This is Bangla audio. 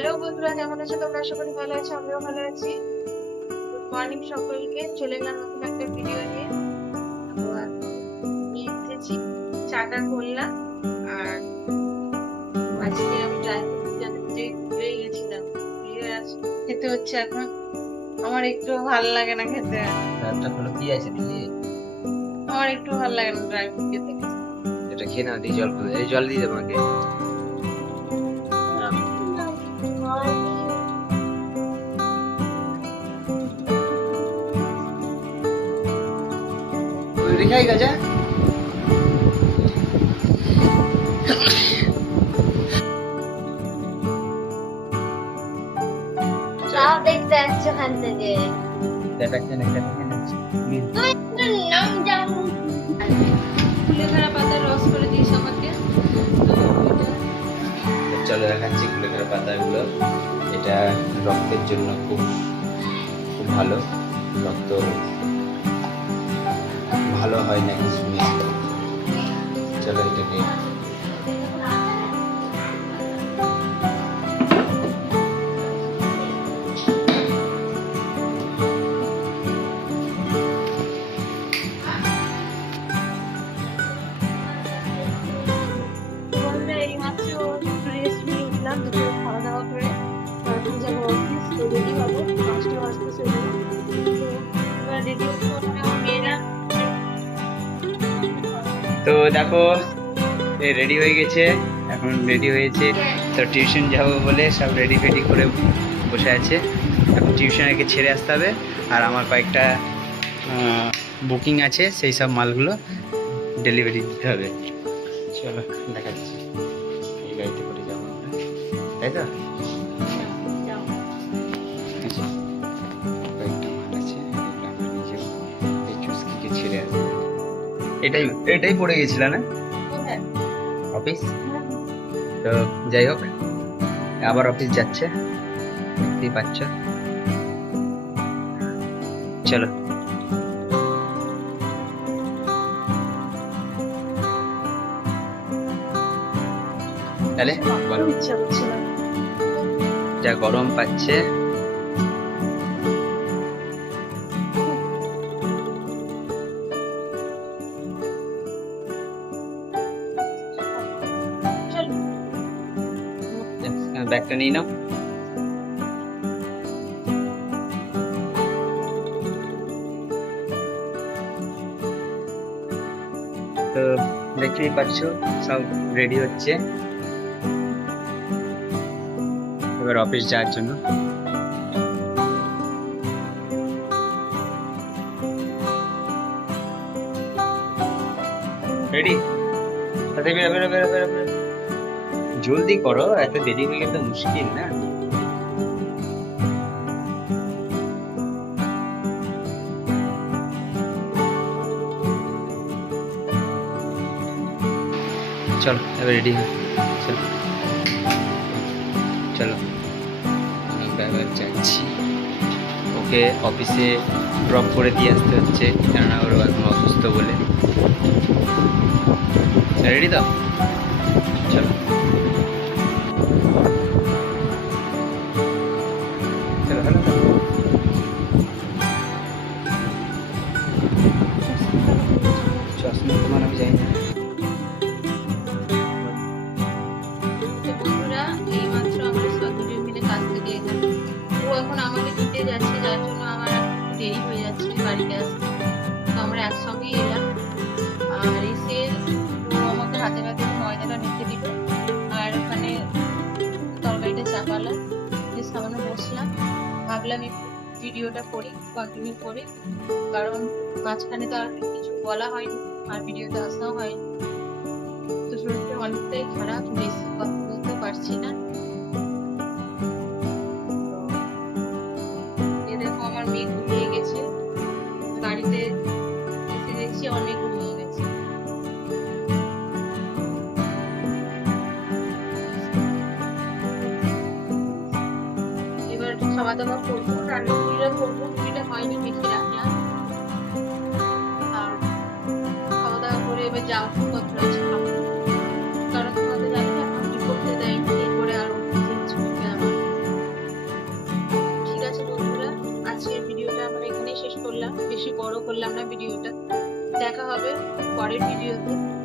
হ্যালো বন্ধুরা, কেমন আছো তোমরা? আশা করি ভালো আছো, আমিও ভালো আছি। গুড মর্নিং সকলকে, চলে এলাম নতুন একটা ভিডিও নিয়ে। তো এখন নিয়ে এসেছি, চাটা করলাম। আর আজকে আমি ট্রাই করতে জানি যে ভুলেই গেছিলাম, ভুলে আছি। খেতে হচ্ছে এখন। আমার একটু ভালো লাগে না খেতে, রাতটা হলো কি আছে দিদি? আমার একটু ভালো লাগে না ড্রাই ফ্রুট খেতে। এটা খেয়ে নাও, দিয়ে জল এই জল দিয়ে দেবো আমাকে। রেখাই গাজা চাও দেখতে আসছো ওখান থেকে। কুলেখাড়া পাতার রস করে দিস আমাকে। চলো দেখাচ্ছি কুলেখাড়া পাতাগুলো। এটা রক্তের জন্য খুব খুব ভালো, রক্ত ভালো হয় নাকি শুনেছি। চলো এটাকে এইমাত্র রেস্ট নিয়ে উঠলাম, দুপুরে খাওয়া দাওয়া করে। তারপরে যাবো অফিস, তো রেডি হবো, 5টা বাজতে চলে যাবো। তো এবার রেডি হতে হবে আমার মেয়েরা। তো দেখো রেডি হয়ে গেছে, এখন রেডি হয়েছে তো টিউশন যাবো বলে সব রেডি ফেডি করে বসে আছে। এখন টিউশনকে ছেড়ে আসতে হবে, আর আমার কয়েকটা বুকিং আছে, সেই সব মালগুলো ডেলিভারি দিতে হবে। চলো দেখাচ্ছি, এই গাড়িতে করে যাবো আমরা, তাই তো? আচ্ছা, কয়েকটা মাল আছে, এগুলো আমরা নিয়ে যাবো, এই চুস্কিকে ছেড়ে আসবো। এটাই পড়ে গেছিল না অফিস? তো যাই হোক, আবার অফিস যাচ্ছে, দেখতেই পাচ্ছ। চলো তাহলে বলো, ইচ্ছা হচ্ছে না। যা গরম পাচ্ছে। ব্যাগটা নিয়ে নাও। তো দেখতেই পাচ্ছ সব রেডি হচ্ছে এবার অফিস যাওয়ার জন্য। রেডি? তাতে বেরো বেরো বেরো বেরো বেরো, জলদি করো, এত দেরি হয়ে গেলে তো মুশকিল না। চলো এবার রেডি হয়, চলো চলো আমি এবার যাচ্ছি, ওকে অফিসে ড্রপ করে দিয়ে আসতে হচ্ছে, কেননা ওর এখন অসুস্থ বলে। রেডি তো? চলো চলো হলো তো? চশমা তোমার আমি যাই না। তো বন্ধুরা, এইমাত্র আমরা দুজন মিলে কাজ থেকে এলাম। ও এখন আমাকে দিতে যাচ্ছে, যার জন্য আমার একটু দেরি হয়ে যাচ্ছে বাড়িতে আসতে। তো আমরা একসঙ্গেই এলাম। আর এসে ও আমাকে হাতে হাতে ময়দাটা মেখে দিল, আর ওখানে তরকারিটা চাপালাম, দিয়ে সামনে বসলাম। ভাবলাম একটু ভিডিওটা করি, কন্টিনিউ করি, কারণ মাঝখানে তো আর কিছু বলা হয়নি, আর ভিডিওতে আসাও হয়নি। তো শরীরটা অনেকটাই খারাপ, বেশি কথা বলতে পারছি না। তো এ দেখো আমার মেয়ে ঘুমিয়ে গেছে, গাড়িতে এসে দেখছি আমার মেয়ে ঘুমিয়ে গেছে। এবার খাওয়া দাওয়া করবো, রান্নাবান্না করবো, রুটিটা হয়নি বেশি রান্না। আর খাওয়া দাওয়া করে এবার যা ওষুধপত্র আছে খাবো, কারণ তোমাদের জানি এখন কি করতে দেয়, কি করে আর ওষুধ চেঞ্জ করতে আমার। করলাম, বেশি বড় করলাম না ভিডিওটা। দেখা হবে পরের ভিডিওতে।